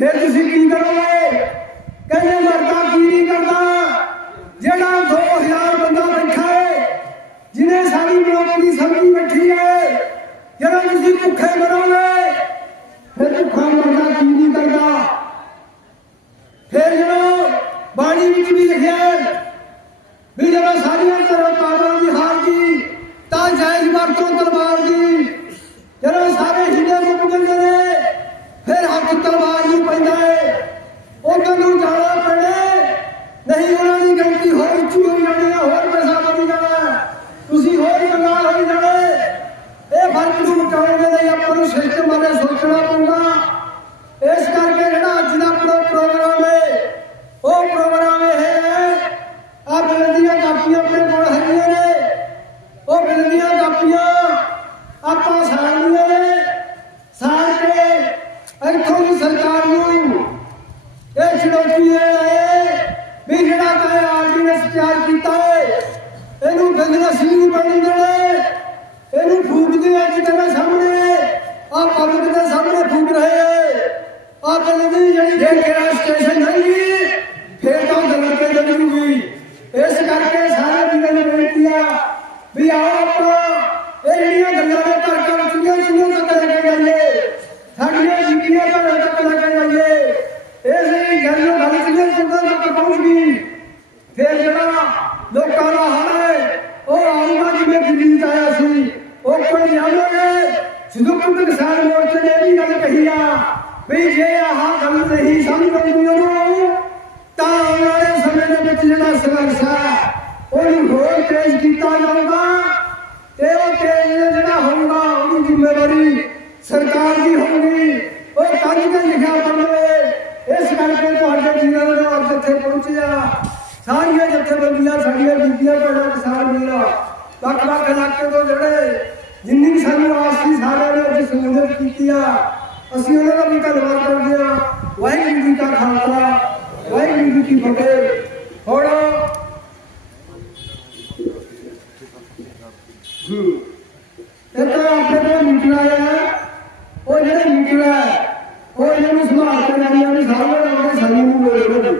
ਫਿਰ ਤੁਸੀਂ ਕੀ ਕਰੋਗੇ? ਕਹਿੰਦੇ ਮਰਦਾ ਕੀ ਨਹੀਂ ਕਰਦਾ? ਜਿਹੜਾ 2000 ਬੰਦਾ ਬੈਠਾ ਹੈ, ਜਿਹਨੇ ਸਾਡੀ ਬਰਾਬਰੀ ਸਮਝੀ ਬੈਠੀ ਹੈ ਜਦੋਂ ਤੁਸੀਂ ਭੁੱਖੇ ਮਰੋਗੇ, ਫਿਰ ਭੁੱਖਾ ਮਰਦਾ ਕੀ ਨਹੀਂ ਕਰਦਾ? ਫਿਰ ਜਦੋਂ ਬਾਣੀ ਵਿੱਚ ਵੀ ਲਿਖਿਆ ਵੀ ਜਦੋਂ ਸਾਡੀਆਂ ਤਰ੍ਹਾਂ ਪਾਵਰਾਂ ਦੀ ਹਾਰ ਗਈ ਤਾਂ ਜਾਇਜ਼ ਵਰਤੋਂ ਤਲਵਾਰ ਦੀ ਜਦੋਂ ਸਾਰੇ ਹਿੰਦੇ ਨੂੰ ਪੁੱਜਣ ਫਿਰ ਹੱਥ ਤਲਵਾਰ ਨਹੀਂ ਦੀ ਗਿਣਤੀ ਹੋਰ ਉੱਚੀ ਹੋ ਜਾਣੀ ਹੈ ਹੋਰ ਪੈਸਾ ਵਧੀ ਜਾਣਾ। ਤੁਸੀਂ ਹੋਰ ਕੰਗਾਲ ਹੋਈ ਜਾਣਾ ਇਹ ਫ਼ਰਕ ਨੂੰ ਮਿਟਾਉਣ ਦੇ ਲਈ ਆਪਾਂ ਨੂੰ ਸਿਸਟਮ ਬਾਰੇ ਸੋਚਣਾ ਪਊਗਾ ਇਸ ਕਰਕੇ ਜਿਹੜਾ ਅੱਜ ਦਾ ਆਪਣਾ ਪ੍ਰੋਗਰਾਮ ਹੈ ਉਹ ਪ੍ਰੋਗਰਾਮ ਇਹ ਹੈ ਆ ਬਿੱਲ ਦੀਆਂ ਕਾਪੀਆਂ ਆਪਣੇ ਕੋਲ ਹੈਗੀਆਂ ਨੇ ਉਹ ਬਿੱਲ ਦੀਆਂ ਕਾਪੀਆਂ ਆਪਾਂ ਸਾੜਨੀਆਂ ਨੇ ਸਾੜ ਕੇ ਇੱਥੋਂ ਦੀ ਸਰਕਾਰ ਨੂੰ ਇਹ ਚੁਣੌਤੀ ਇਹ ਹੈ ਵੀ ਜਿਹੜਾ ਕਹੇ ਆਰਡੀਨੈਂਸ ਤਿਆਰ ਕੀਤਾ ਹੈ ਇਹਨੂੰ ਬਿਜ਼ਨਸ ਨਹੀਂ ਬਣਨ ਦੇਣਾ ਇਹਨੂੰ ਫੂਕਦੇ ਅੱਜ ਤੇਰੇ ਸਾਹਮਣੇ। ਆ ਪਬਲਿਕ ਦੇ ਸਾਹਮਣੇ ਫੂਕ ਰਹੇ ਹੈ ਆ ਬਿੱਲ ਜਿਹੜੀ ਜੇ ਕਿਹੜਾ ਸਟੇਸ਼ਨ ਹੈਗੀ, ਫੇਰ ਤਾਂ ਗੱਲ ਤੇ ਇਸ ਕਰਕੇ ਸਾਰੇ ਵੀਰਾਂ ਨੂੰ ਬੇਨਤੀ ਆ ਵੀ ਆਓ ਆਪਾਂ, ਇਹ ਜਿਹੜੀਆਂ ਗੱਲਾਂ ਦੇ ਘਰ ਘਰ ਚੁੰਗੀਆਂ ਚੁੰਗੀਆਂ ਤੱਕ ਲੈ ਕੇ ਜਾਈਏ ਸਾਡੀਆਂ ਜ਼ਿੰਦਗੀਆਂ ਘਰਾਂ ਤੱਕ ਲੈ ਕੇ ਜਾਈਏ ਇਸ ਲਈ ਗੱਲ ਨੂੰ ਗੱਲ ਚੁੰਗੀਆਂ ਚੁੰਗੀਆਂ ਤੱਕ ਪਹੁੰਚ ਗਈ ਫਿਰ ਜਿਹੜਾ ਲੋਕਾਂ ਦਾ ਹਾਲ ਹੈ ਉਹ ਆਊਗਾ ਜਿਵੇਂ ਦਿੱਲੀ ਚ ਆਇਆ ਸੀ ਉਹ ਕੋਈ ਆਉਣਗੇ ਸੰਯੁਕਤ ਕਿਸਾਨ ਮੋਰਚੇ ਨੇ ਇਹ ਵੀ ਗੱਲ ਕਹੀ ਆ ਵੀ ਜੇ ਆਹ ਗੱਲ ਨਹੀਂ ਸਮਝ ਆਉਂਦੀ ਉਹਨੂੰ, ਤਾਂ ਆਉਣ ਵਾਲੇ ਸਮੇਂ ਦੇ ਵਿੱਚ ਜਿਹੜਾ ਸੰਘਰਸ਼ ਹੈ ਉਹਨੂੰ ਹੋਰ ਤੇਜ਼ ਕੀਤਾ ਜਾਊਗਾ ਤੇ ਉਹ ਤੇਜ਼ ਜਿਹੜਾ ਹੋਊਗਾ, ਉਹਦੀ ਜ਼ਿੰਮੇਵਾਰੀ ਸਰਕਾਰ ਦੀ ਹੋਊਗੀ। ਉਹ ਕੱਢ ਕੇ ਲਿਖਿਆ ਬਣਵੇ ਇਸ ਕਰਕੇ ਤੁਹਾਡੇ ਜੀਵਨ ਦੇ ਨਾਲ ਜਿੱਥੇ ਪਹੁੰਚਿਆ, ਸਾਰੀਆਂ ਜਥੇਬੰਦੀਆਂ, ਸਾਡੀਆਂ ਬੀਬੀਆਂ, ਭੈਣਾਂ, ਕਿਸਾਨ ਵੀਰ ਵੱਖ ਵੱਖ ਇਲਾਕੇ ਤੋਂ ਜਿਹੜੇ ਸਹੂਲਤ ਕੀਤੀ ਆ। ਅਸੀਂ ਉਹਨਾਂ ਦਾ ਵੀ ਧੰਨਵਾਦ ਕਰਦੇ ਆ ਵਾਹਿਗੁਰੂ ਜੀ ਦਾ ਖਾਲਸਾ, ਵਾਹਿਗੁਰੂ ਜੀ ਕੀ ਫਤਿਹ। ਹੁਣ ਇਹ ਤਾਂ ਆਪਣੇ ਕੋਲ ਮੀਟਰ ਆਇਆ ਉਹ ਜਿਹੜੇ ਮੀਟਰ ਆ ਉਹ ਇਹਨਾਂ ਨੂੰ ਸੰਭਾਲ ਕੇ ਲੈਣੀ ਆ ਵੀ ਸਾਰਿਆਂ ਨੂੰ ਸਾਡੀ ਨੂੰ ਲੋੜ ਹੈ